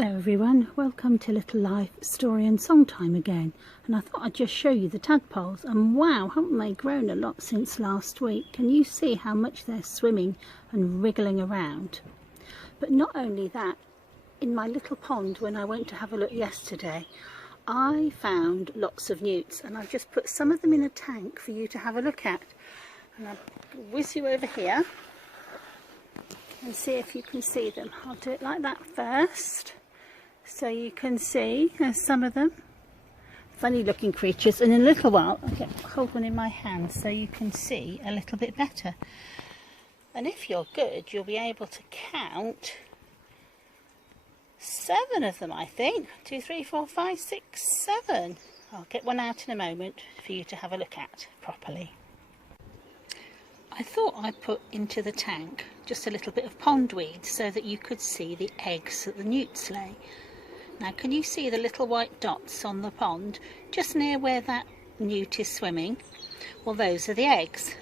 Hello everyone, welcome to Little Life Story and Song Time again, and I thought I'd just show you the tadpoles, and wow, haven't they grown a lot since last week. Can you see how much they're swimming and wriggling around? But not only that, in my little pond when I went to have a look yesterday, I found lots of newts, and I've just put some of them in a tank for you to have a look at. And I'll whiz you over here and see if you can see them. I'll do it like that first, so you can see there's some of them. Funny looking creatures, and in a little while I'll hold one in my hand so you can see a little bit better. And if you're good, you'll be able to count 7 of them, I think. 2, 3, 4, 5, 6, 7. I'll get one out in a moment for you to have a look at properly. I thought I'd put into the tank just a little bit of pondweed so that you could see the eggs that the newts lay. Now, can you see the little white dots on the pond just near where that newt is swimming? Well, those are the eggs.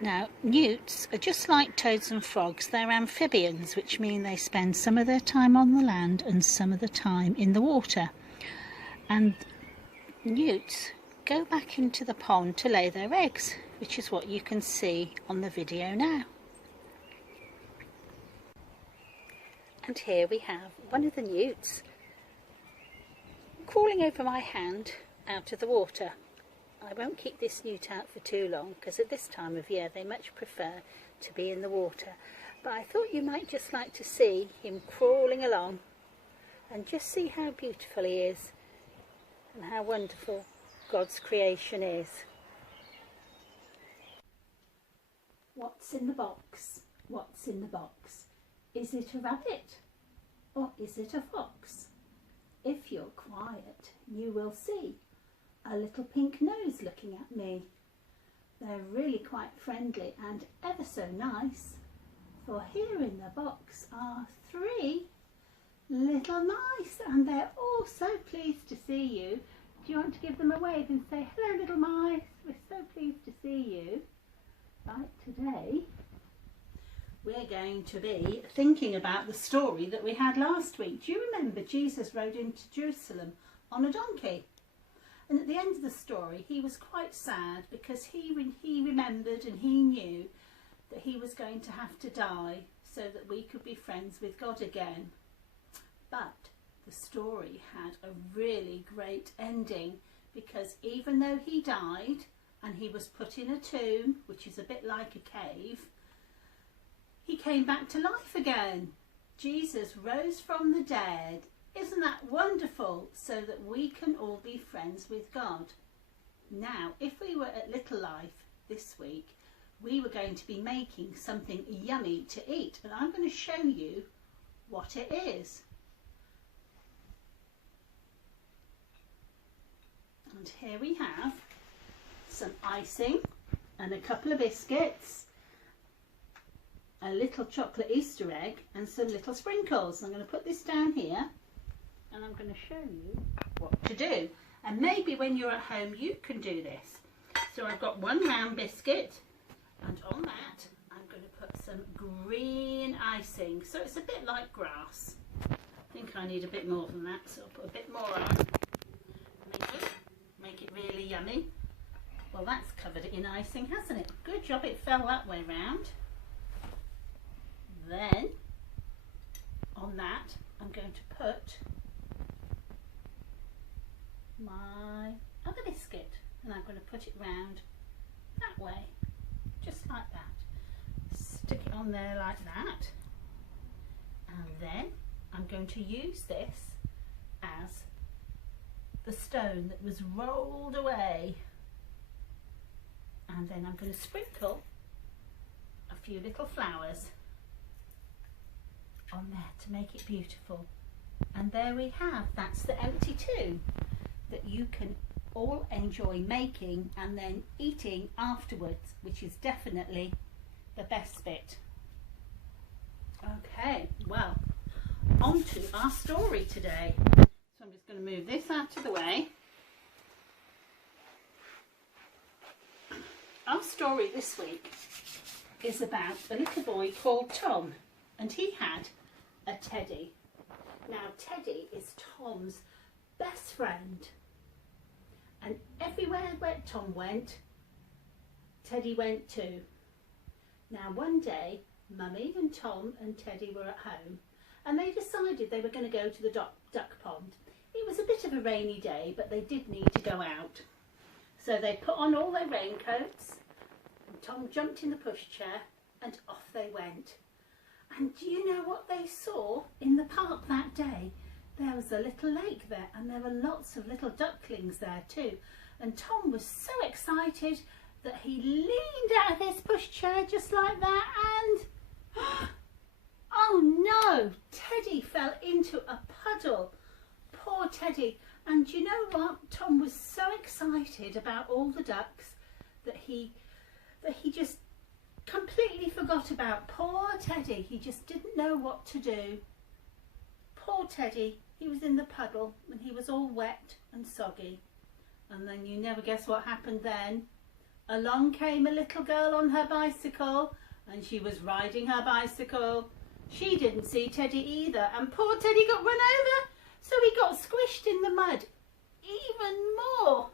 Now, newts are just like toads and frogs. They're amphibians, which mean they spend some of their time on the land and some of the time in the water. And newts go back into the pond to lay their eggs, which is what you can see on the video now. And here we have one of the newts crawling over my hand out of the water. I won't keep this newt out for too long because at this time of year they much prefer to be in the water. But I thought you might just like to see him crawling along and just see how beautiful he is and how wonderful God's creation is. What's in the box? What's in the box? Is it a rabbit or is it a fox? If you're quiet, you will see a little pink nose looking at me. They're really quite friendly and ever so nice, for here in the box are 3 little mice, and they're all so pleased to see you. Do you want to give them a wave and say, hello little mice, we're so pleased to see you? Right, today we're going to be thinking about the story that we had last week. Do you remember Jesus rode into Jerusalem on a donkey? And at the end of the story he was quite sad because he remembered and he knew that he was going to have to die so that we could be friends with God again. But the story had a really great ending, because even though he died and he was put in a tomb, which is a bit like a cave, he came back to life again. Jesus rose from the dead. Isn't that wonderful? So that we can all be friends with God. Now, if we were at Little Life this week, we were going to be making something yummy to eat, and I'm going to show you what it is. And here we have some icing and a couple of biscuits, a little chocolate Easter egg and some little sprinkles. I'm going to put this down here and I'm going to show you what to do, and maybe when you're at home you can do this. So I've got 1 round biscuit, and on that I'm going to put some green icing, so it's a bit like grass. I think I need a bit more than that, so I'll put a bit more on. Make it really yummy. Well, that's covered it in icing, hasn't it? Good job it fell that way round. Then on that I'm going to put my other biscuit, and I'm going to put it round that way, just like that. Stick it on there like that, and then I'm going to use this as the stone that was rolled away, and then I'm going to sprinkle a few little flowers on there to make it beautiful. And there we have, that's the empty tomb that you can all enjoy making and then eating afterwards, which is definitely the best bit. Okay, well, on to our story today. So I'm just going to move this out of the way. Our story this week is about a little boy called Tom, and he had a teddy. Now Teddy is Tom's best friend, and everywhere where Tom went, Teddy went too. Now one day, Mummy and Tom and Teddy were at home, and they decided they were going to go to the duck pond. It was a bit of a rainy day, but they did need to go out. So they put on all their raincoats, and Tom jumped in the pushchair, and off they went. And do you know what they saw in the park that day? There was a little lake there, and there were lots of little ducklings there too. And Tom was so excited that he leaned out of his pushchair just like that, and oh no, Teddy fell into a puddle. Poor Teddy. And you know what? Tom was so excited about all the ducks that he just completely forgot about poor Teddy. He just didn't know what to do. Poor Teddy. He was in the puddle and he was all wet and soggy. And then you never guess what happened then. Along came a little girl on her bicycle, and she was riding her bicycle. She didn't see Teddy either, and poor Teddy got run over, so he got squished in the mud even more.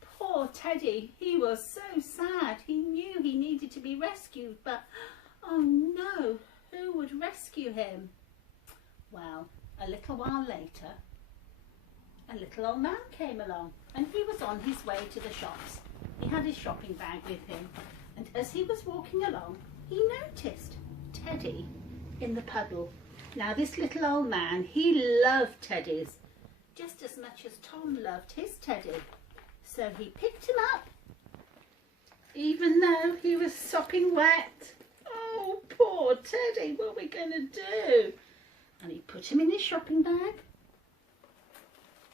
Poor Teddy, he was so sad. He knew he needed to be rescued, but oh no, who would rescue him? Well, a little while later, a little old man came along, and he was on his way to the shops. He had his shopping bag with him, and as he was walking along, he noticed Teddy in the puddle. Now this little old man, he loved teddies just as much as Tom loved his teddy. So he picked him up, even though he was sopping wet. Oh, poor Teddy, what are we going to do? And he put him in his shopping bag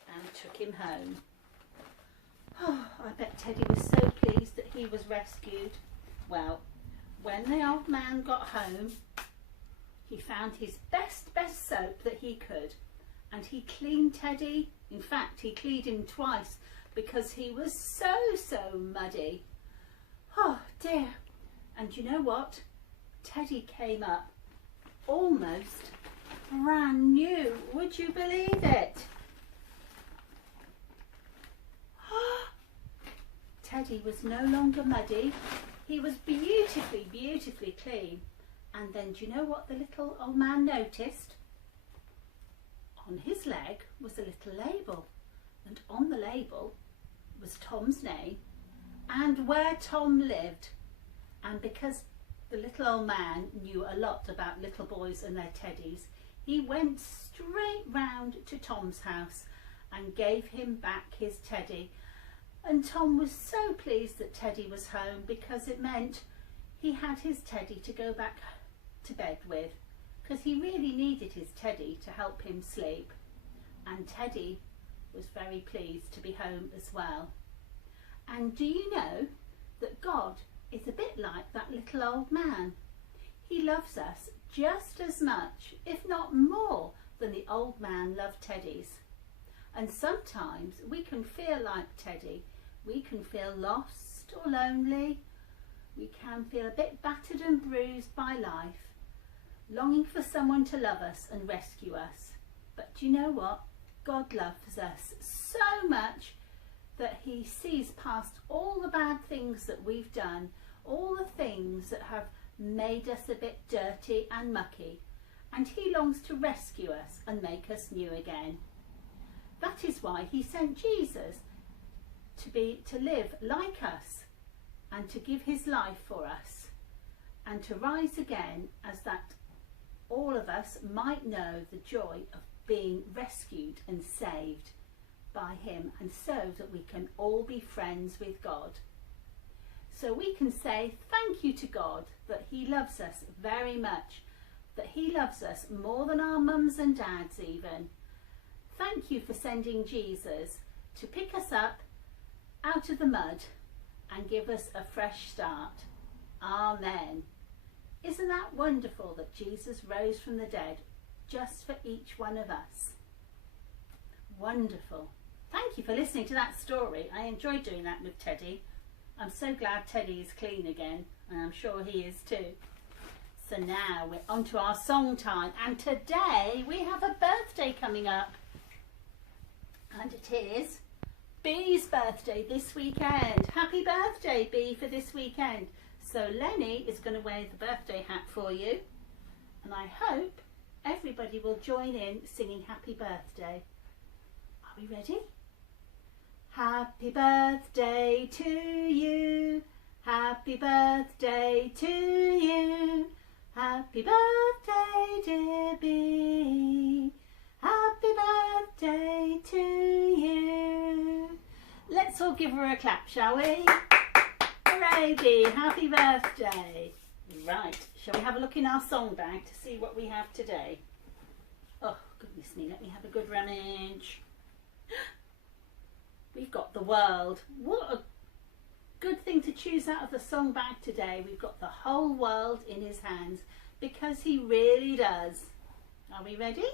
and took him home. Oh, I bet Teddy was so pleased that he was rescued. Well, when the old man got home, he found his best soap that he could, and he cleaned Teddy. In fact, he cleaned him twice because he was so muddy. Oh dear. And you know what? Teddy came up almost brand new. Would you believe it? Teddy was no longer muddy. He was beautifully clean. And then do you know what the little old man noticed? On his leg was a little label, and on the label was Tom's name and where Tom lived. And because the little old man knew a lot about little boys and their teddies, he went straight round to Tom's house and gave him back his teddy. And Tom was so pleased that Teddy was home, because it meant he had his teddy to go back to bed with, because he really needed his teddy to help him sleep. And Teddy was very pleased to be home as well. And do you know that God is a bit like that little old man? He loves us just as much, if not more, than the old man loved teddies. And sometimes we can feel like Teddy. We can feel lost or lonely. We can feel a bit battered and bruised by life, longing for someone to love us and rescue us. But do you know what? God loves us so much that he sees past all the bad things that we've done, all the things that have made us a bit dirty and mucky, and he longs to rescue us and make us new again. That is why he sent Jesus to live like us and to give his life for us and to rise again, as that all of us might know the joy of being rescued and saved by him, and so that we can all be friends with God. So we can say thank you to God that he loves us very much, that he loves us more than our mums and dads even. Thank you for sending Jesus to pick us up out of the mud and give us a fresh start. Amen. Isn't that wonderful that Jesus rose from the dead just for each one of us? Wonderful. Thank you for listening to that story. I enjoyed doing that with Teddy. I'm so glad Teddy is clean again, and I'm sure he is too. So now we're on to our song time, and today we have a birthday coming up, and it is Bee's birthday this weekend. Happy birthday, Bee, for this weekend. So Lenny is going to wear the birthday hat for you, and I hope everybody will join in singing happy birthday. Are we ready? Happy birthday to you, happy birthday to you, happy birthday dear Bee, happy birthday to you. Let's all give her a clap, shall we? Hooray, Bee, happy birthday. Right, shall we have a look in our song bag to see what we have today? Oh, goodness me, let me have a good rummage. We've got the world. What a good thing to choose out of the song bag today. We've got the whole world in his hands, because he really does. Are we ready?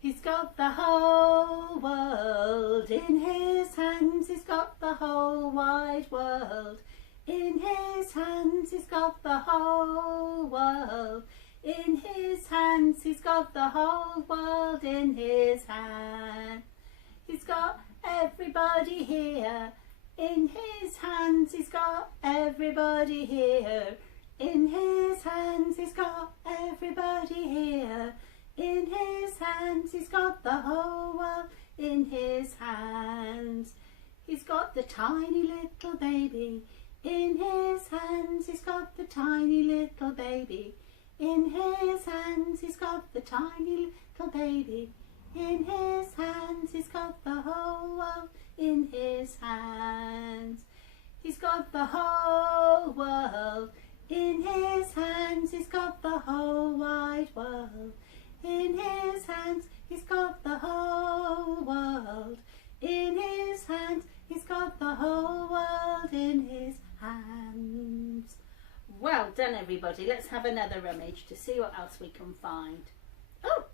He's got the whole world in his hands. He's got the whole wide world in his hands. He's got the whole world in his hands. He's got the whole world in his hands. He's got everybody here in his hands. He's got everybody here in his hands. He's got everybody here in his hands. He's got the whole world in his hands. He's got the tiny little baby in his hands. He's got the tiny little baby in his hands. He's got the tiny little baby in his hands. He's got the whole world in his hands. He's got the whole world in his hands. He's got the whole wide world in his hands. He's got the whole world in his hands. He's got the whole world in his hands. Well done, everybody. Let's have another rummage to see what else we can find. Oh,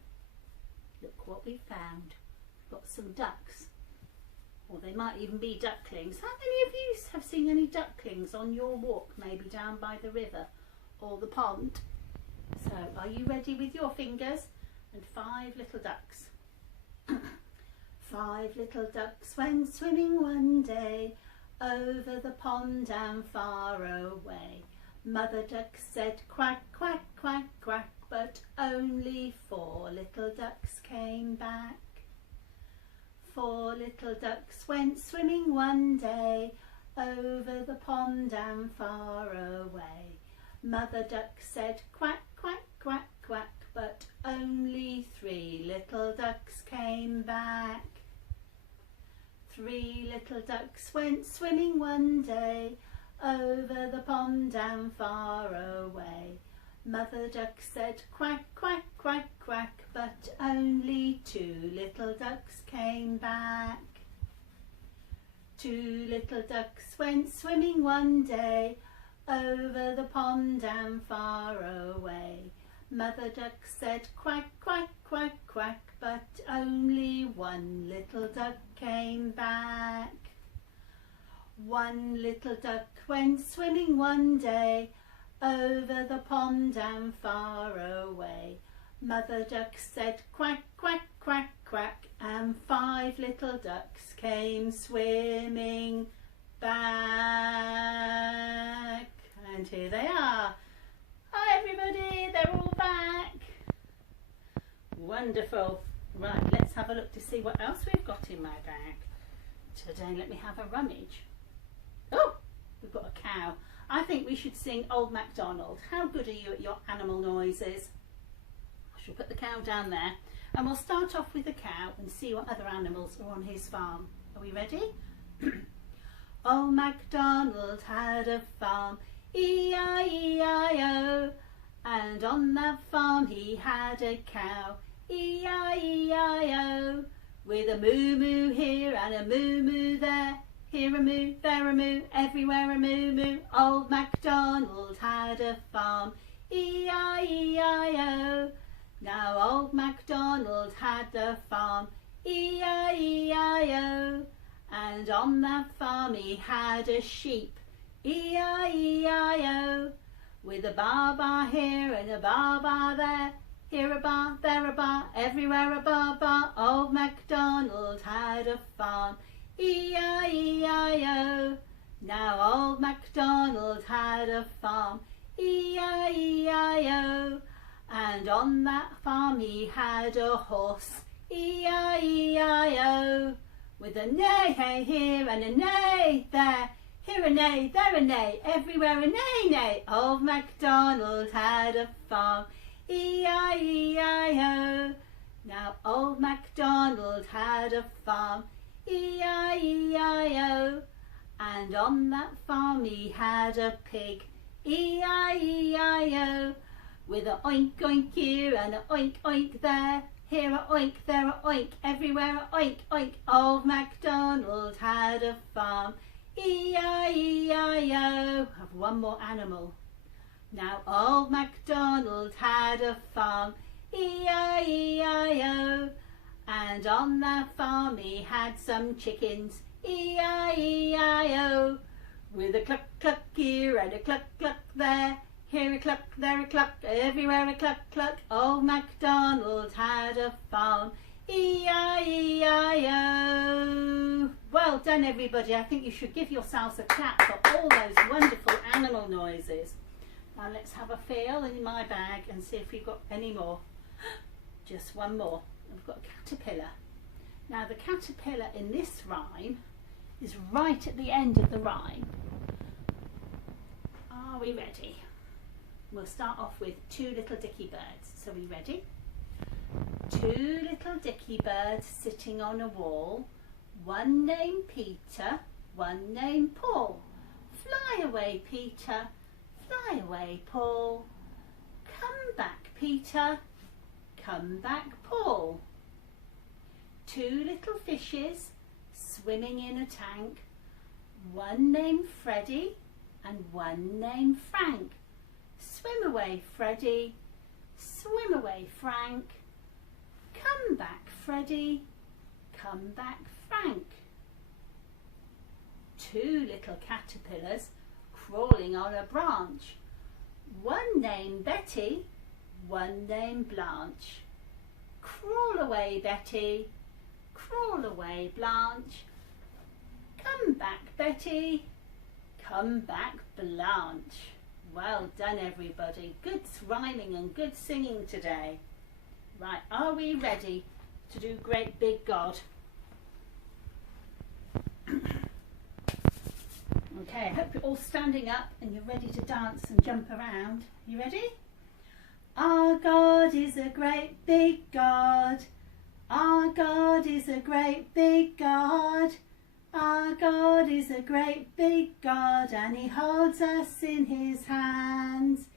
look what we found. We've got some ducks, or they might even be ducklings. How many of you have seen any ducklings on your walk, maybe down by the river or the pond? So are you ready with your fingers? And 5 little ducks. 5 little ducks went swimming one day over the pond and far away. Mother duck said quack, quack, quack, quack, but only 4 little ducks came back. 4 little ducks went swimming one day over the pond and far away. Mother duck said quack, quack, quack, quack, but only 3 little ducks came back. 3 little ducks went swimming one day over the pond and far away. Mother duck said quack, quack, quack, quack, but only 2 little ducks came back. 2 little ducks went swimming one day over the pond and far away. Mother duck said quack, quack, quack, quack, but only 1 little duck came back. 1 little duck went swimming one day over the pond and far away. Mother duck said quack, quack, quack, quack, and 5 little ducks came swimming back. And here they are. Hi everybody, they're all back. Wonderful. Right, let's have a look to see what else we've got in my bag. Today, let me have a rummage. Oh, we've got a cow. I think we should sing Old MacDonald. How good are you at your animal noises? I shall put the cow down there, and we'll start off with the cow and see what other animals are on his farm. Are we ready? Old MacDonald had a farm, E-I-E-I-O, and on that farm he had a cow, E-I-E-I-O, with a moo-moo here and a moo-moo there, here a moo, there a moo, everywhere a moo-moo. Old MacDonald had a farm, E-I-E-I-O. Now old MacDonald had a farm, E-I-E-I-O, and on that farm he had a sheep, E-I-E-I-O. with a bar here and a bar there. Here a bar, there a bar, everywhere a bar. Old MacDonald had a farm, E-I-E-I-O. Now old MacDonald had a farm, E-I-E-I-O. And on that farm he had a horse, E-I-E-I-O. With a neigh here and a neigh there. Here a neigh, there a neigh, everywhere a neigh, neigh. Old MacDonald had a farm, E-I-E-I-O. Now old MacDonald had a farm, E-I-E-I-O. And on that farm he had a pig, E-I-E-I-O. With a oink oink here and a oink oink there. Here a oink, there a oink, everywhere a oink oink. Old MacDonald had a farm, E-I-E-I-O. Have one more animal. Now old MacDonald had a farm, E-I-E-I-O. And on that farm he had some chickens, E-I-E-I-O. With a cluck cluck here and a cluck cluck there. Here a cluck, there a cluck, everywhere a cluck cluck. Old MacDonald had a farm, E-I-E-I-O. Well done everybody. I think you should give yourselves a clap for all those wonderful animal noises. Now let's have a feel in my bag and see if we've got any more. Just one more. We've got a caterpillar. Now the caterpillar in this rhyme is right at the end of the rhyme. Are we ready? We'll start off with two little dicky birds. So are we ready? Two little dicky birds sitting on a wall. One named Peter, one named Paul. Fly away, Peter. Fly away, Paul. Come back, Peter. Come back, Paul. Two little fishes swimming in a tank. One named Freddie and one named Frank. Swim away, Freddie. Swim away, Frank. Come back, Freddie. Come back, Frank. Two little caterpillars crawling on a branch. One named Betty, one named Blanche. Crawl away, Betty. Crawl away, Blanche. Come back, Betty. Come back, Blanche. Well done everybody. Good rhyming and good singing today. Right, are we ready to do Great Big God? Okay, I hope you're all standing up and you're ready to dance and jump around. You ready? Our God is a great big God. Our God is a great big God. Our God is a great big God, and he holds us in his hands.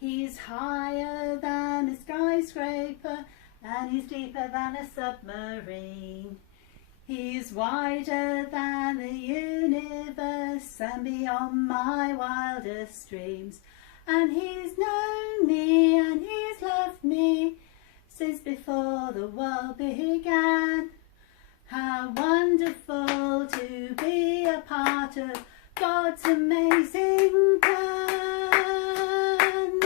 He's higher than a skyscraper, and he's deeper than a submarine. He's wider than the universe and beyond my wildest dreams. And he's known me and he's loved me since before the world began. How wonderful to be a part of God's amazing plan.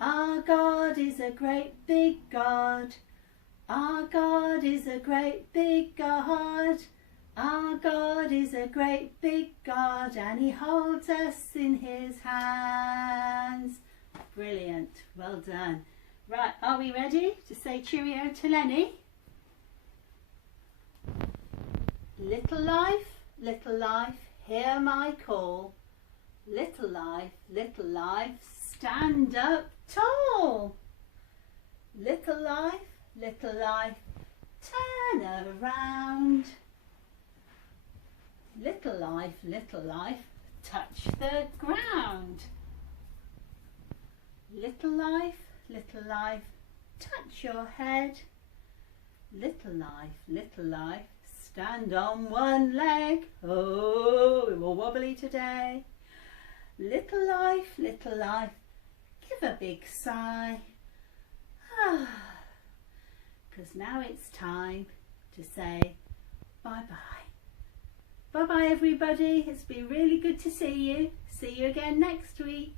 Our God is a great big God. Our God is a great big God. Our God is a great big God, and he holds us in his hands. Brilliant, well done. Right, are we ready to say cheerio to Lenny? Little life, hear my call. Little life, stand up tall. Little life, turn around. Little life, touch the ground. Little life, touch your head. Little life, stand on one leg. Oh, we're all wobbly today. Little life, give a big sigh. Ah, 'cause now it's time to say bye-bye. Bye bye everybody. It's been really good to see you. See you again next week.